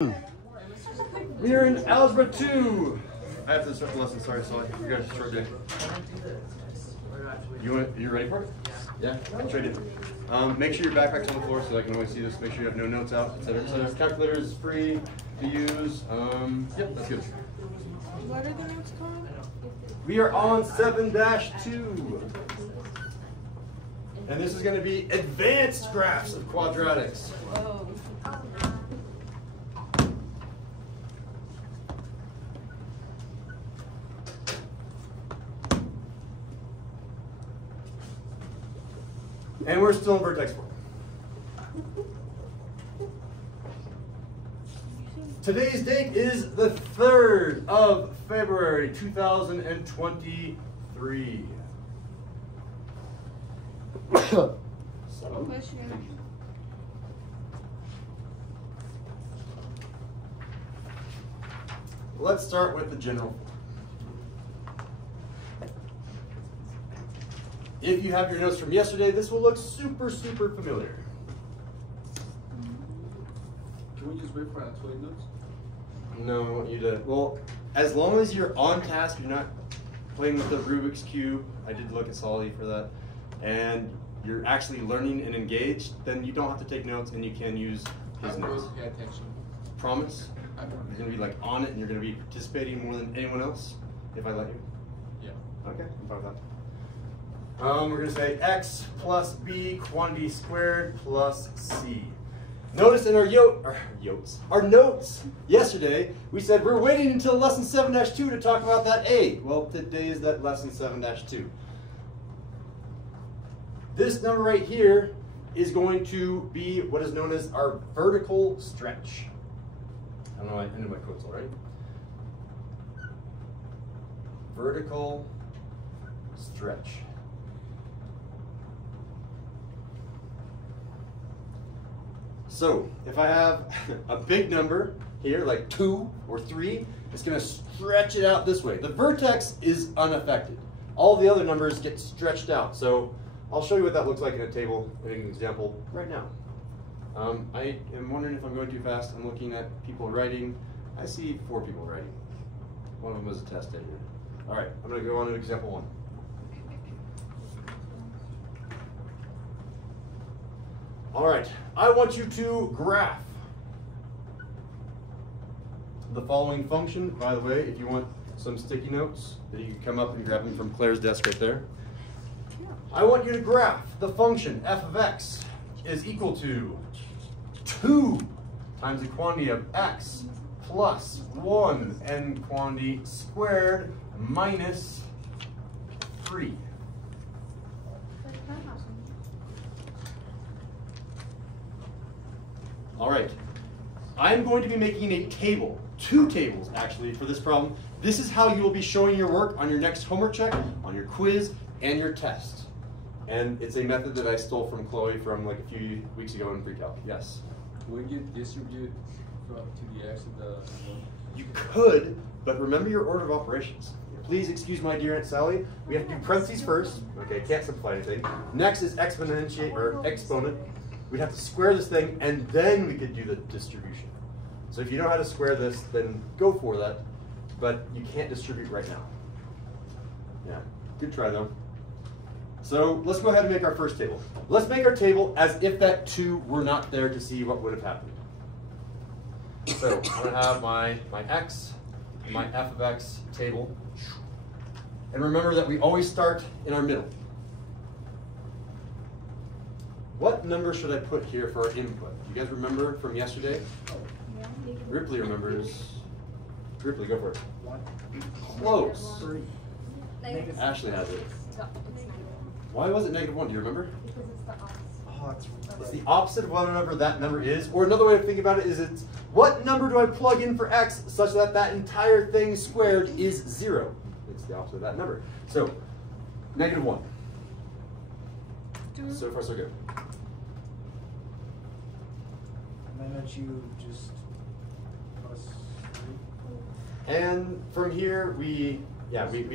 We are in Algebra 2. I have to start the lesson, sorry, Sully. You guys short day. You ready for it? Yeah? I'll trade it. Make sure your backpack's on the floor so I can always see this. Make sure you have no notes out, etc. So calculator is free to use. Yep, that's good. What are the notes called? We are on 7-2. And this is going to be advanced graphs of quadratics. Whoa. And we're still in Vertex 4. Today's date is the 3rd of February, 2023. So, let's start with the general form. If you have your notes from yesterday, this will look super familiar. Can we just wait for actual notes? No, I want you to, well, as long as you're on task, you're not playing with the Rubik's Cube, I did look at Solly for that, and you're actually learning and engaged, then you don't have to take notes and you can use his notes. Pay attention. Promise? Promise? You're going to be like on it and you're going to be participating more than anyone else, if I let you? Yeah. Okay, I'm fine with that. We're going to say x plus b quantity squared plus c. Notice in our notes yesterday, we said we're waiting until lesson 7-2 to talk about that a. Well, today is that lesson 7-2. This number right here is going to be what is known as our vertical stretch. I don't know, I ended my quotes already. Vertical stretch. So, if I have a big number here, like 2 or 3, it's going to stretch it out this way. The vertex is unaffected. All the other numbers get stretched out. So, I'll show you what that looks like in a table, in an example, right now. I am wondering if I'm going too fast. I'm looking at people writing. I see 4 people writing. One of them was a test taker. All right, I'm going to go on to example 1. All right, I want you to graph the following function. By the way, if you want some sticky notes, then you can come up and grab them from Claire's desk right there. I want you to graph the function f of x is equal to 2 times the quantity of x plus 1 n quantity squared minus 3. All right, I'm going to be making a table, 2 tables actually for this problem. This is how you will be showing your work on your next homework check, on your quiz, and your test. And it's a method that I stole from Chloe from like a few weeks ago in pre-calc. Yes? Would you distribute to the x of the one? You could, but remember your order of operations. Please excuse my dear Aunt Sally. We have to do parentheses first. Okay, can't simplify anything. Next is exponentiate or exponent. We'd have to square this thing, and then we could do the distribution. So if you know how to square this, then go for that, but you can't distribute right now. Yeah, good try though. So let's go ahead and make our first table. Let's make our table as if that 2 were not there to see what would have happened. So I'm gonna have my x, my f of x table. And remember that we always start in our middle. What number should I put here for our input? Do you guys remember from yesterday? Ripley remembers. Ripley, go for it. 1. Close. 3. Ashley has it. Why was it -1? Do you remember? Because it's the opposite. Oh, It's the opposite of whatever that number is. Or another way of thinking about it is it's what number do I plug in for x such that that entire thing squared is 0? It's the opposite of that number. So, -1. So far, so good. Why don't you just plus 3? And from here, we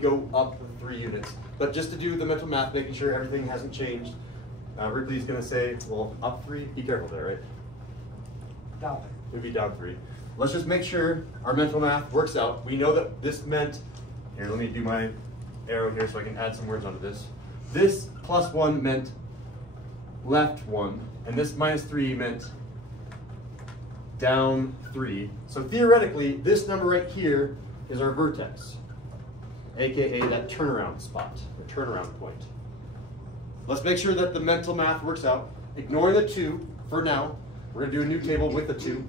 go up 3 units. But just to do the mental math, making sure everything hasn't changed, Ripley's going to say, well, up 3. Be careful there, right? Down. It would be down 3. let's just make sure our mental math works out. We know that this meant, here, let me do my arrow here so I can add some words onto this. This plus 1 meant left 1, and this minus 3 meant down 3. So theoretically, this number right here is our vertex, aka that turnaround spot, the turnaround point. Let's make sure that the mental math works out. Ignoring the 2 for now. We're going to do a new table with the 2.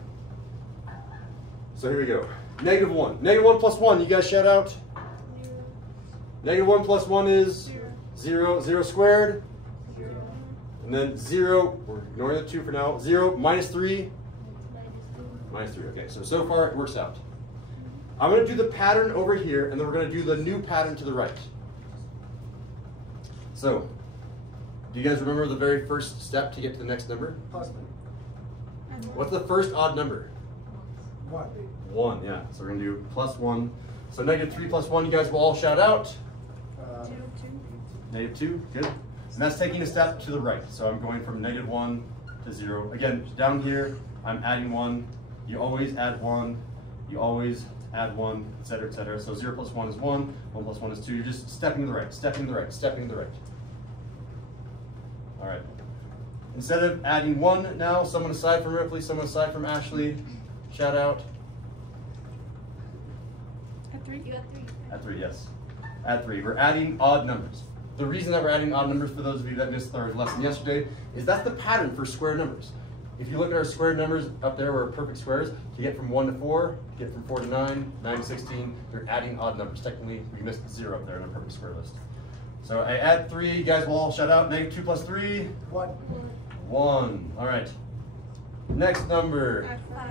So here we go. Negative 1. Negative 1 plus 1, you guys shout out. Negative 1 plus 1 is 0. 0 squared. And then 0, we're ignoring the 2 for now. 0 minus 3. Minus 3, okay. So far it works out. I'm going to do the pattern over here, and then we're going to do the new pattern to the right. So, do you guys remember the very first step to get to the next number? What's the first odd number? 1. 1, yeah. So we're going to do plus 1. So negative 3 plus 1, you guys will all shout out. Negative 2, good. And that's taking a step to the right. So I'm going from negative 1 to 0. Again, down here, I'm adding 1. You always add 1. You always add 1, etc., etc. So 0 plus 1 is 1. 1 plus 1 is 2. You're just stepping to the right, stepping to the right, stepping to the right. All right. Instead of adding 1 now, someone aside from Ripley, someone aside from Ashley, shout out. At 3? You at 3. At 3, yes. At 3. We're adding odd numbers. The reason that we're adding odd numbers, for those of you that missed our lesson yesterday, is that's the pattern for square numbers. If you look at our square numbers up there, where perfect squares, to get from 1 to 4, to get from 4 to 9, 9 to 16, they're adding odd numbers. Technically, we missed 0 up there in a perfect square list. So I add 3, you guys will all shout out. Negative 2 plus 3? 1. 1. All right. Next number. At 5.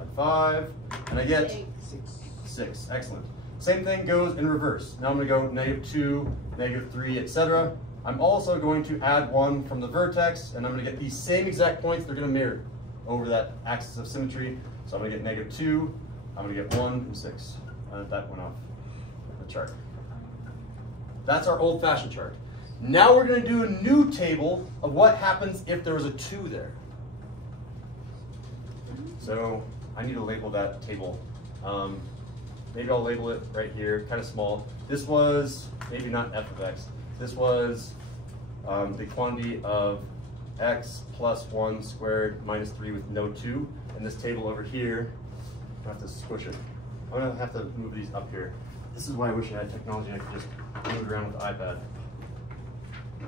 At 5. And I get 6. 6. Excellent. Same thing goes in reverse. Now I'm going to go negative 2, negative 3, etc. I'm also going to add 1 from the vertex, and I'm going to get these same exact points. They're going to mirror over that axis of symmetry. So I'm going to get negative 2, I'm going to get 1 and 6. That went off the chart. That's our old-fashioned chart. Now we're going to do a new table of what happens if there was a 2 there. So I need to label that table. Maybe I'll label it right here, kind of small. This was, maybe not f of x, this was the quantity of x plus 1 squared minus 3 with no 2. And this table over here, I have to squish it. I'm going to have to move these up here. This is why I wish I had technology I could just move it around with the iPad.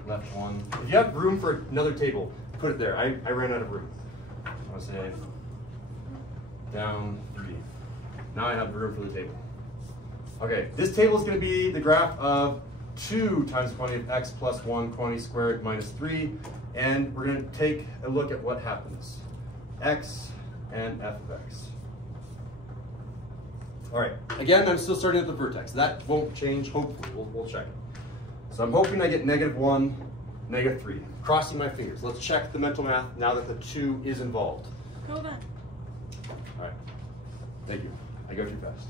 Left 1. If you have room for another table, put it there. I ran out of room. I'll say down 3. Now I have room for the table. Okay, this table is going to be the graph of 2 times the quantity of x plus 1 quantity squared minus 3. And we're going to take a look at what happens. X and f of x. All right, again, I'm still starting at the vertex. That won't change, hopefully. We'll check it. So I'm hoping I get negative 1, negative 3. Crossing my fingers. Let's check the mental math now that the 2 is involved. Hold on. All right, thank you. I go too fast.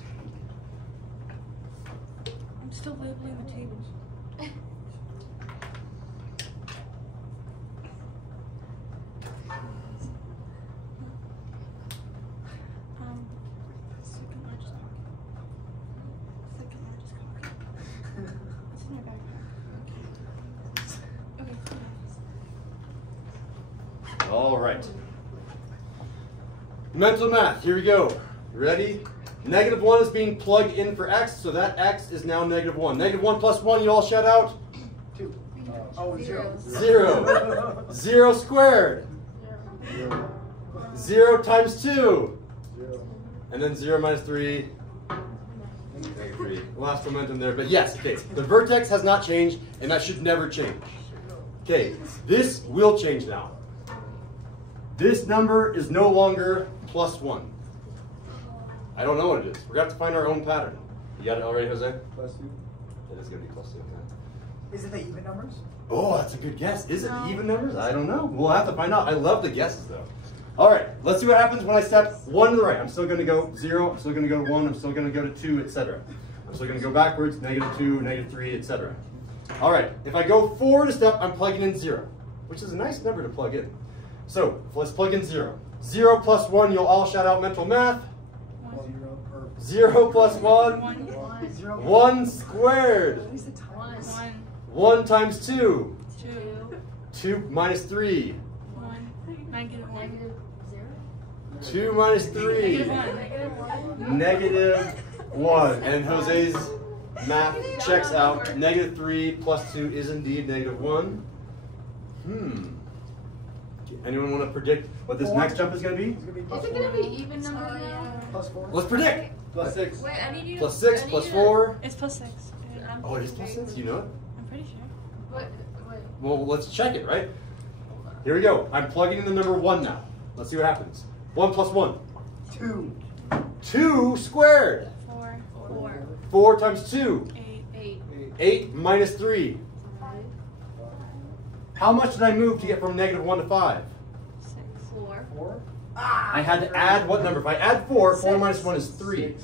I'm still labeling the tables. Second largest pocket. Second largest pocket. It's in my backpack. Okay. All right. Mental math, here we go. You ready? Negative 1 is being plugged in for x, so that x is now negative 1. Negative 1 plus 1, you all shout out. 2. Oh, 0. 0. 0 squared. 0 times 2. 0. And then 0 minus 3. Negative 3. Last momentum there, but yes, okay. The vertex has not changed, and that should never change. Okay, this will change now. This number is no longer plus 1. I don't know what it is. We're going to have to find our own pattern. You got it already, Jose? Plus 2. It is going to be plus 2. Okay. Is it the even numbers? Oh, that's a good guess. Is it the even numbers? I don't know. We'll have to find out. I love the guesses, though. All right, let's see what happens when I step 1 to the right. I'm still going to go 0. I'm still going to go to 1. I'm still going to go to 2, etc. I'm still going to go backwards, negative 2, negative 3, etc. All right, if I go forward a step, I'm plugging in 0, which is a nice number to plug in. So let's plug in 0. 0 plus 1, you'll all shout out mental math. 0 plus 1? 1. 0. 1 squared. One. 1 times 2. 2. 2 minus 3. 1. Negative 1. 2 minus 3. Negative 1. Negative 1. And Jose's math checks out. Negative 3 plus 2 is indeed negative 1. Anyone want to predict what this next jump is going to be? It's going to be Is it gonna be even numbers now? plus 4. Let's predict. Plus 6. Wait, I need you. Plus 6, plus 4. It's plus 6. Yeah, Oh, it is plus 6? You know it? I'm pretty sure. Wait. Well, let's check it, right? Here we go. I'm plugging in the number 1 now. Let's see what happens. 1 plus 1. 2. 2 squared. 4. 4 times 2. 8. 8 minus 3. How much did I move to get from negative 1 to 5? 6. 4. I had to add what number? If I add 4, 4 6. minus 1 is 3.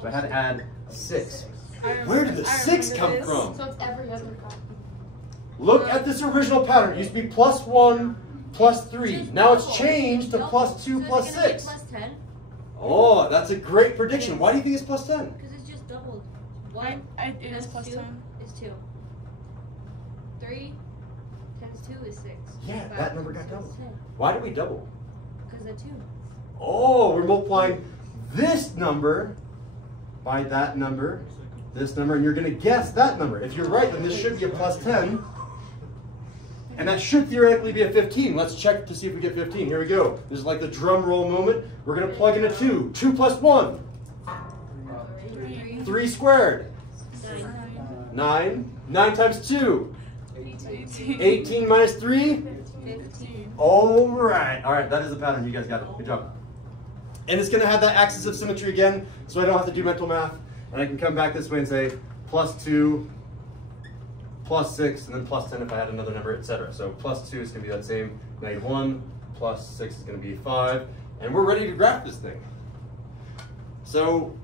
So I had to add 6. I remember- Where did the I 6 remember come this. from? So it's every other copy. Look at this original pattern. It used to be plus 1, plus 3. Now it's changed to plus 2, plus 6. Plus 10? Oh, that's a great prediction. Why do you think it's plus 10? Because it's just doubled. It 1 is times plus 2 10. is 2. 3 times 2 is 6. Yeah, 5 that number times got 2 is doubled. 10. Why did we double? Because of 2. Oh, we're multiplying this number by that number, this number, and you're going to guess that number. If you're right, then this should be a plus 10. And that should theoretically be a 15. Let's check to see if we get 15. Here we go. This is like the drum roll moment. We're going to plug in a 2. 2 plus 1. 3 squared. 9. 9 times 2. 18 minus 3. 15. All right, that is the pattern. You guys got it. Good job. And it's going to have that axis of symmetry again, so I don't have to do mental math. And I can come back this way and say plus 2, plus 6, and then plus 10 if I had another number, etc. So plus 2 is going to be that same. Negative 1, plus 6 is going to be 5. And we're ready to graph this thing. So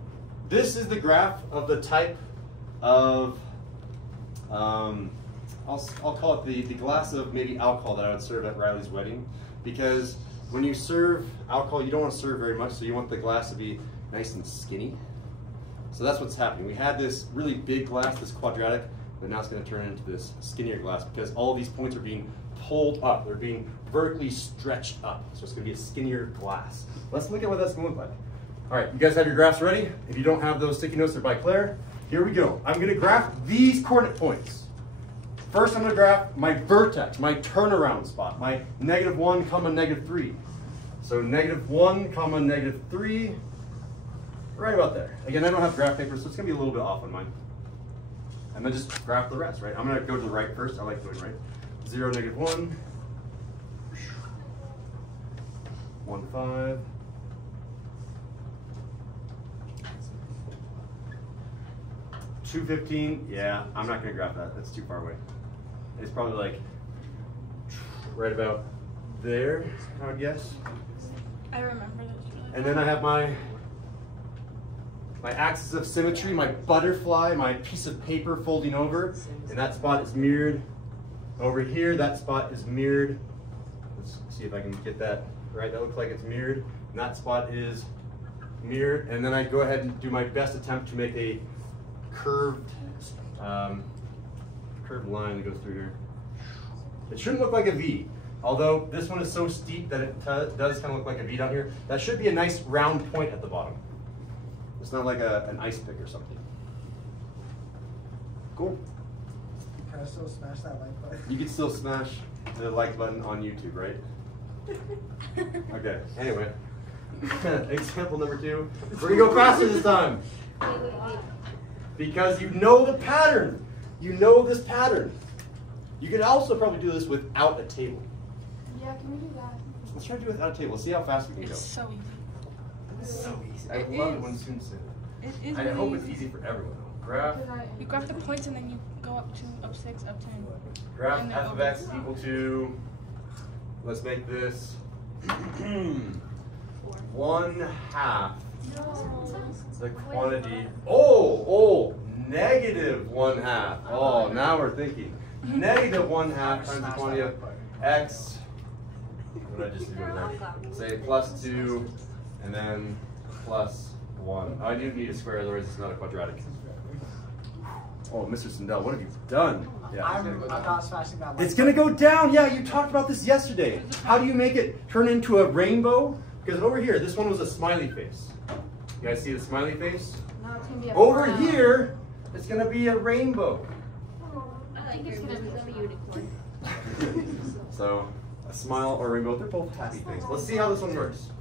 this is the graph of the type of, I'll call it the glass of maybe alcohol that I would serve at Riley's wedding. Because when you serve alcohol, you don't want to serve very much, so you want the glass to be nice and skinny. So that's what's happening. We had this really big glass, this quadratic, but now it's going to turn into this skinnier glass because all of these points are being pulled up. They're being vertically stretched up. So it's going to be a skinnier glass. Let's look at what that's going to look like. All right, you guys have your graphs ready? If you don't have those sticky notes, they're by Claire. Here we go. I'm going to graph these coordinate points. First, I'm going to graph my vertex, my turnaround spot, my negative 1, negative 3. So negative 1, negative 3, right about there. Again, I don't have graph paper, so it's going to be a little bit off on mine. And then just graph the rest, right? I'm going to go to the right first. I like going right. 0, negative 1. 1, 5. 2, 15. Yeah, I'm not going to graph that. That's too far away. It's probably like right about there, I would guess. I remember this really And then I have my axis of symmetry, my butterfly, my piece of paper folding over, and that spot is mirrored over here. That spot is mirrored. Let's see if I can get that right. That looks like it's mirrored. And that spot is mirrored. And then I go ahead and do my best attempt to make a curved line that goes through here. It shouldn't look like a V, although this one is so steep that it does kind of look like a V down here. That should be a nice round point at the bottom. It's not like an ice pick or something. Cool. You can still smash that like button. You can still smash the like button on YouTube, right? Okay, anyway. Example number 2. We're gonna go faster this time. Wait. Because you know the pattern. You know this pattern. You could also probably do this without a table. Yeah, can we do that? Let's try to do it without a table. Let's see how fast we can go. It's so easy. It's so easy. I It love it is. when students say that. It is I really hope it's easy for everyone. Graph You graph the points and then you go up 2, up 6, up 10. graph And then f of over. x is equal to, let's make this 1/2 the quantity. Oh, negative 1/2. Oh, now we're thinking. Negative 1/2 times the quantity of x. What did I just do there? Say plus 2 and then plus 1. 1. I do need a square, otherwise it's not a quadratic. Oh, Mr. Sindel, what have you done? Yeah. I'm not smashing that light It's gonna go down. Yeah, you talked about this yesterday. How do you make it turn into a rainbow? Because over here, this one was a smiley face. You guys see the smiley face? Now it's gonna be a Over frown. here, it's gonna be a rainbow. I like your movies. I'm a unicorn. So, a smile or a rainbow, they're both happy things. Let's see how this one works.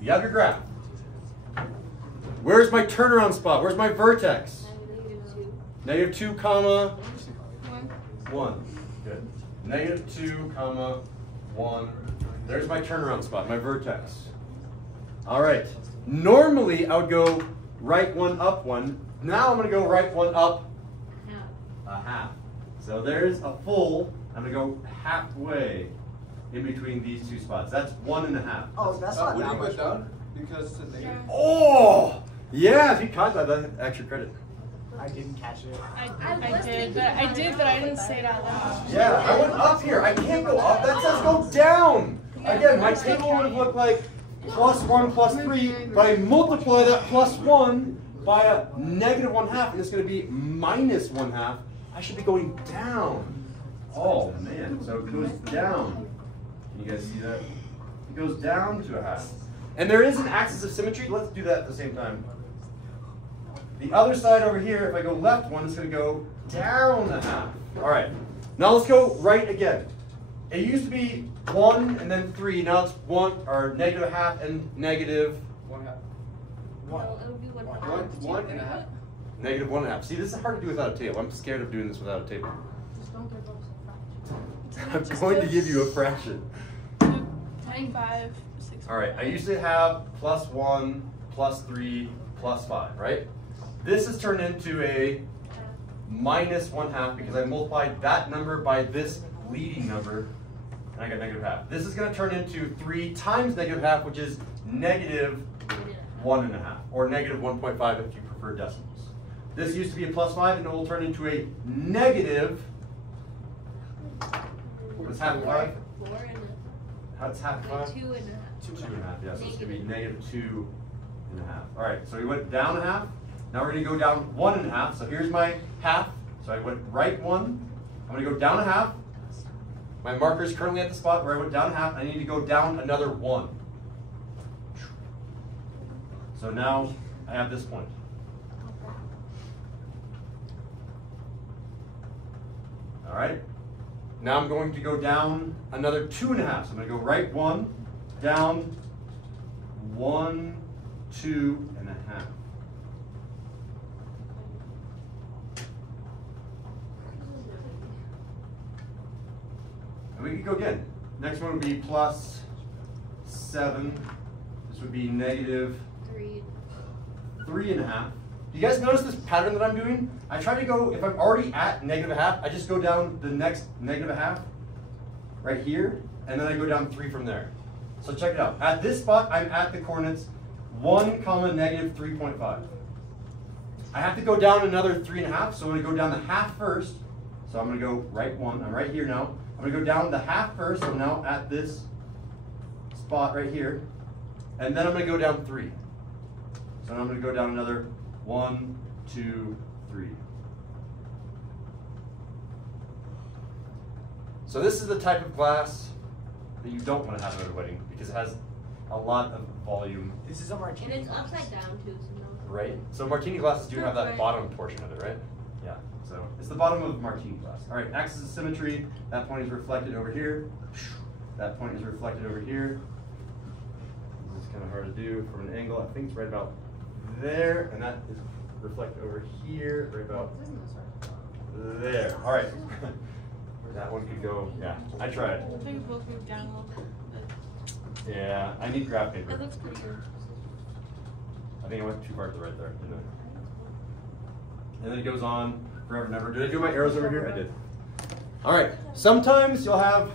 You have your graph. Where's my turnaround spot? Where's my vertex? -2, comma, 1. Good. -2, comma, 1. There's my turnaround spot, my vertex. All right. Normally, I would go right 1, up 1. Now I'm going to go right 1, up a half. So there's a full. I'm going to go halfway in between these two spots. That's 1.5. Oh, that's not Would that you much. put down? Because it's a negative. Oh! Yeah, if you caught that, that's extra credit. I didn't catch it. I did, but I didn't say it out loud. Yeah, I went up here. I can't go up. That says go down. Again, my table would have looked like +1, +3, but I multiply that +1 by a -1/2, and it's going to be -1/2. I should be going down. Oh, man. So it goes down. Can you guys see that? It goes down to a half. And there is an axis of symmetry. Let's do that at the same time. The other side over here, if I go left 1, it's going to go down a half. All right. Now let's go right again. It used to be 1 and then 3. Now it's 1 or -1/2 and -1/2. 1/2. No, it would be 1. 1.5. -1/2. See, this is hard to do without a table. I'm scared of doing this without a table. Just don't give us a fraction. I'm going to give you a fraction. 25, 6. All right. I usually have +1, +3, +5, right? This has turned into a -1/2 because I multiplied that number by this leading number, and I got -1/2. This is going to turn into 3 times -1/2, which is -1.5, or -1.5 if you prefer decimals. This used to be a +5, and it will turn into a negative. What's half of 5? 4 and How's half of 5? 2.5. 2.5. Yeah, so it's going to be -2.5. All right, so we went down a half. Now we're going to go down 1.5. So here's my half. So I went right 1. I'm going to go down a half. My marker is currently at the spot where I went down a half. I need to go down another 1. So now I have this point. All right. Now I'm going to go down another 2.5. So I'm going to go right 1, down 1, 2.5. And we could go again. Next one would be +7. This would be -3.5. Do you guys notice this pattern that I'm doing? I try to go, if I'm already at -1/2, I just go down the next -1/2 right here, and then I go down 3 from there. So check it out. At this spot, I'm at the coordinates 1, -3.5. I have to go down another 3.5, so I'm going to go down the half first. So I'm going to go right 1. I'm right here now. I'm going to go down the half first, so I'm now at this spot right here. And then I'm going to go down 3. So now I'm going to go down another 1, 2, 3. So this is the type of glass that you don't want to have at a wedding because it has a lot of volume. This is a And martini. it's upside down too, so no. Right? So martini glasses do have that bottom portion of it, right? Yeah. So it's the bottom of martini glass. All right, axis of symmetry. That point is reflected over here. That point is reflected over here. This is kind of hard to do from an angle. I think it's right about there, and that is reflected over here, right about there. All right. That one could go, yeah, I tried. I think we both moved down a little bit. Yeah, I need graph paper. It looks pretty good. I think I went too far to the right there, didn't I? And then it goes on forever and ever. Did I do my arrows over here? I did. All right, sometimes you'll have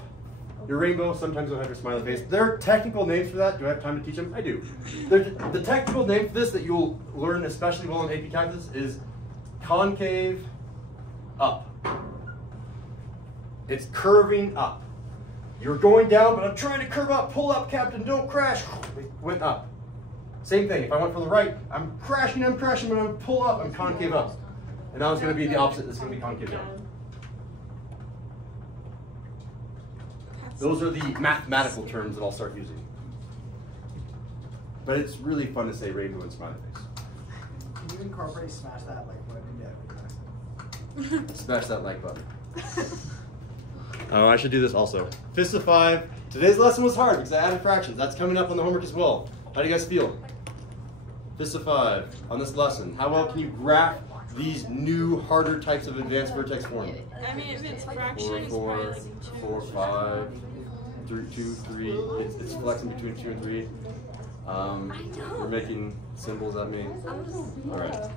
your rainbow, sometimes you'll have your smiley face. There are technical names for that. Do I have time to teach them? I do. The technical name for this that you'll learn especially well in AP Calculus is concave up. It's curving up. You're going down, but I'm trying to curve up. Pull up, Captain, don't crash. It went up. Same thing, if I went from the right, I'm crashing, when I pull up, I'm concave up. And now it's going to be the opposite, it's going to be concave down. Those are the mathematical terms that I'll start using. But it's really fun to say rainbow and smiley face. Can you incorporate smash that like button into every class? Smash that like button. Oh, I should do this also. Fist of 5. Today's lesson was hard because I added fractions. That's coming up on the homework as well. How do you guys feel? Fist of 5 on this lesson. How well can you graph these new, harder types of advanced vertex form? I mean, if it's fraction, 4, it's 4, probably like 4, 5, 3, 2, 3. It's flexing between 2 and 3. You're making symbols at me. All right.